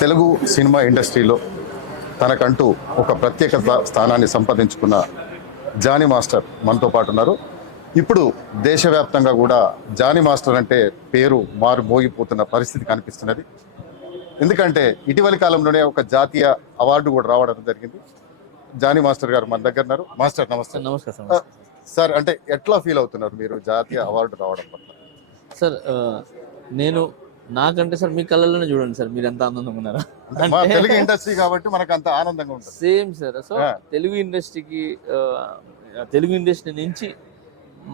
Telugu cinema ఇండస్ట్రీలో తనకంటూ ఒక ప్రత్యేక స్థా- స్థానాన్ని సంపాదించుకున్న జానీ మాస్టర్ మనతో పాటు ఉన్నారు. ఇప్పుడు దేశవ్యాప్తంగా కూడా జానీ మాస్టర్ అంటే పేరు మారు మోగిపోతున్న పరిస్థితి కనిపిస్తున్నది. ఎందుకంటే ఇటీవలి కాలంలోనే ఒక జాతీయ అవార్డు కూడా రావడం జరిగింది. జానీ మాస్టర్ గారు మన దగ్గర ఉన్నారు. మాస్టర్ నమస్తే. నమస్కారం సార్ అంటే ఎట్లా ఫీల్ అవుతున్నారు మీరు జాతీయ అవార్డు రావడం పట్ల సార్ నేను నాకంటే సార్ మీ కళ్ళల్లోనే చూడండి సార్ మీరు ఎంత ఆనందంగా ఉన్నారా. తెలుగు ఇండస్ట్రీ కాబట్టి మనకు అంత ఆనందంగా ఉంటుంది. Same sir so. తెలుగు ఇండస్ట్రీకి తెలుగు ఇండస్ట్రీ నుంచి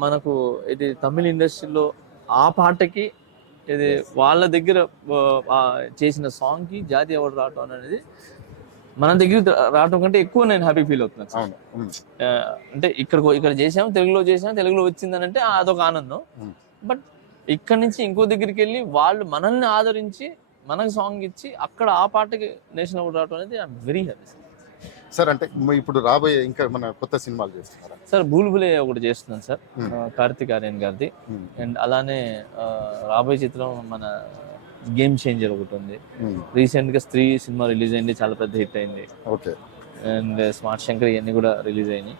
మనకు ఇది తమిళ ఇండస్ట్రీలో ఆ పాటకి ఇది వాళ్ళ దగ్గర చేసిన సాంగ్కి జాతీయ అవార్డు రావటం అనేది మన దగ్గర రావటం కంటే ఎక్కువ నేను హ్యాపీ ఫీల్ అవుతున్నాను అంటే ఇక్కడ ఇక్కడ చేసాము తెలుగులో చేసాము తెలుగులో వచ్చిందని అంటే అదొక ఆనందం. బట్ ఇక్కడ నుంచి ఇంకో దగ్గరికి వెళ్ళి వాళ్ళు మనల్ని ఆదరించి మనకు సాంగ్ ఇచ్చి అక్కడ ఆ పాటకి నేషనల్ అవార్డు రావడం అనేది ఐఎమ్ వెరీ హ్యాపీ సార్ అంటే ఇప్పుడు రాబోయే ఇంకా మన కొత్త సినిమాలు చేస్తున్నారా? సార్ బూల్బులే ఒకటి చేస్తున్నాను సార్. Hmm. కార్తిక్ ఆర్యన్ గారిది. ఉమ్. అండ్ అలానే రాబోయే చిత్రం మన గేమ్ చేంజర్ ఒకటి ఉంది. రీసెంట్గా స్త్రీ సినిమా రిలీజ్ అయింది చాలా పెద్ద హిట్ అయింది. ఓకే. అండ్ స్మార్ట్ శంకర్ ఇవన్నీ కూడా రిలీజ్ అయినాయి.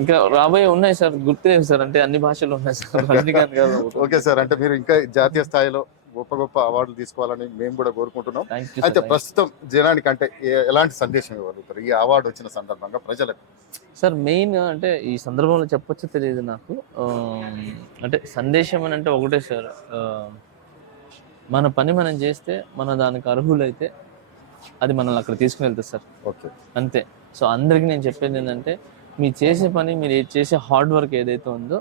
ఇంకా రాబోయే ఉన్నాయి సార్ గుర్తులేవు సార్ అంటే అన్ని భాషలు ఉన్నాయి సార్. రజనీకాంత్ గారు. ఓకే సార్ అంటే మీరు ఇంకా జాతీయ స్థాయిలో గొప్ప గొప్ప అవార్డులు తీసుకోవాలని మేము కూడా కోరుకుంటున్నాం. అయితే. ప్రస్తుతం జనానికి అంటే ఎలాంటి సందేశం ఇవ్వగలుగుతారు? ఈ అవార్డు వచ్చిన సందర్భంగా ప్రజలకు. సార్ మెయిన్ అంటే ఈ సందర్భంలో చెప్పొచ్చో తెలియదు నాకు. అంటే సందేశం అని అంటే ఒకటే సార్. మన పని మనం చేస్తే మన దానికి అర్హులైతే అది మనల్ని అక్కడ తీసుకుని వెళ్తుంది సార్. ఓకే. అంతే. సో అందరికీ నేను చెప్పేది ఏంటంటే మీరు చేసే పని మీరు చేసే హార్డ్ వర్క్ ఏదైతే ఉందో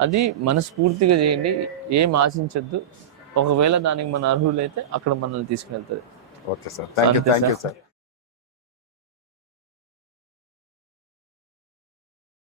అది మనస్ఫూర్తిగా చేయండి. ఏం ఆశించొద్దు. ఒకవేళ దానికి మన అర్హులైతే అక్కడ మనల్ని తీసుకుని వెళ్తుంది okay sir. Thank you thank you. Sir.